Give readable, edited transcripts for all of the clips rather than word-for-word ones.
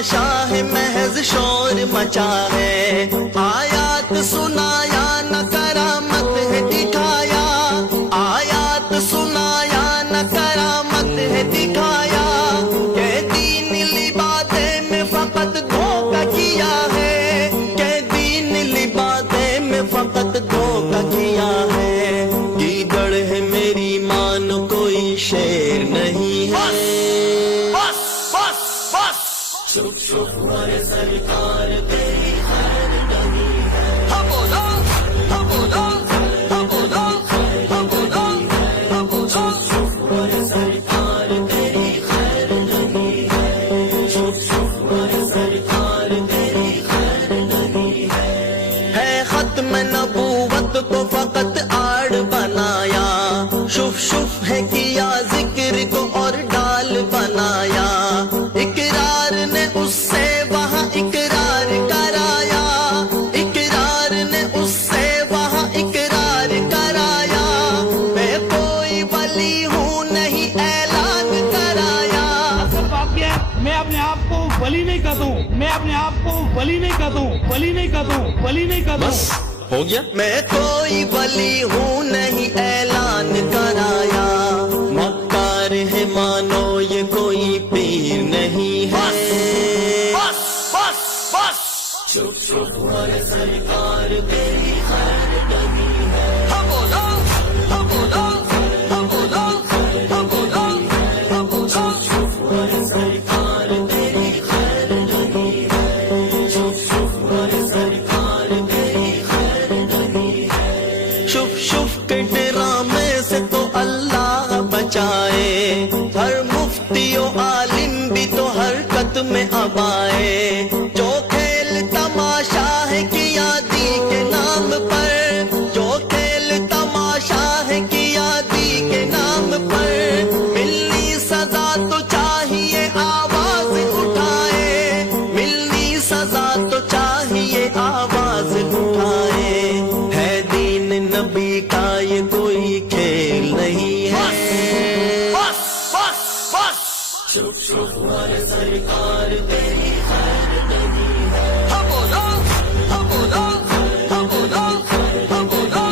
تماشا ہے، محض شور مچا ہے، آیات سنایا نہ کرامت ہے دکھایا، آیات سنایا نہ کرامت ہے دکھایا، کہ دین لبادے میں فقط دھوکہ کیا ہے، کہ دین لبادے میں فقط دھوکہ کیا ہے، گیدڑ ہے میری مان کوئی شیر نہیں ہے۔ بس بس بس شف شف ہمارے سرکار تیری خیر نہیں ہے، ہم بولا ہم بولا ہم بولا ہم بولا ہم بولا، شف ہمارے سرکار تیری خیر نہیں ہے، شف شف ہمارے سرکار تیری خیر نہیں ہے ختم نبوت کو فقط آڑ بنایا، شف شف ہے کیا ذکر کو اور ڈال بنایا، اقرار نے اس سے وہاں اقرار کرایا، اقرار نے اس سے وہاں اقرار کرایا، میں کوئی ولی ہوں نہیں اعلان کرایا۔ میں اپنے آپ کو ولی نہیں کہتا ہوں، میں اپنے آپ کو ولی نہیں کہتا ہوں، ولی نہیں کہتا ہوں، ولی نہیں کہتا ہوں۔ ہو گیا، میں کوئی ولی ہوں نہیں اعلان کرایا، مکار ہے مانو یہ کوئی پیر نہیں ہے۔ بس بس بس شف شف ہمارے سرکار تیری خیر نہیں ہے، ہم بولا ہم بولا ہم بولا ہم بولا ہم بولا، شف ہمارے سرکار تیری خیر نہیں ہے، شف شف ہمارے سرکار تیری خیر نہیں ہے، شف شف کے ڈرامے سے تو اللہ بچائے، ہر مفتی و عالم بھی تو حرکت میں اب آئے، جو کھیل تماشا ہے کیا دی کے نام پر، جو کھیل تماشا ہے کیا دی کے نام پر، ملنی سزا تو چاہیے آواز اٹھائے، ملنی سزا تو چاہیے آواز اٹھائے، ہے دین نبی کا یہ کوئی کھیل نہیں ہے۔ بس بس بس شف شف ہمارے سرکار تیری خیر نہیں ہے، ہم بولا ہم بولا ہم بولا ہم بولا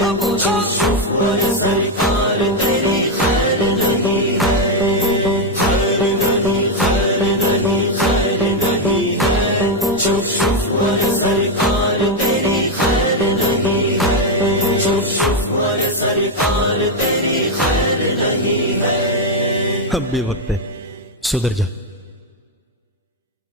ہم بولا، شف ہمارے سرکار تیری خیر نہیں ہے، خیر نہیں خیر نہیں خیر نہیں ہے، شف شف ہمارے سرکار تیری خیر نہیں ہے، شف شف ہمارے سرکار تیری خیر نہیں ہے۔ اب بھی وقت ہے، سدھر جا۔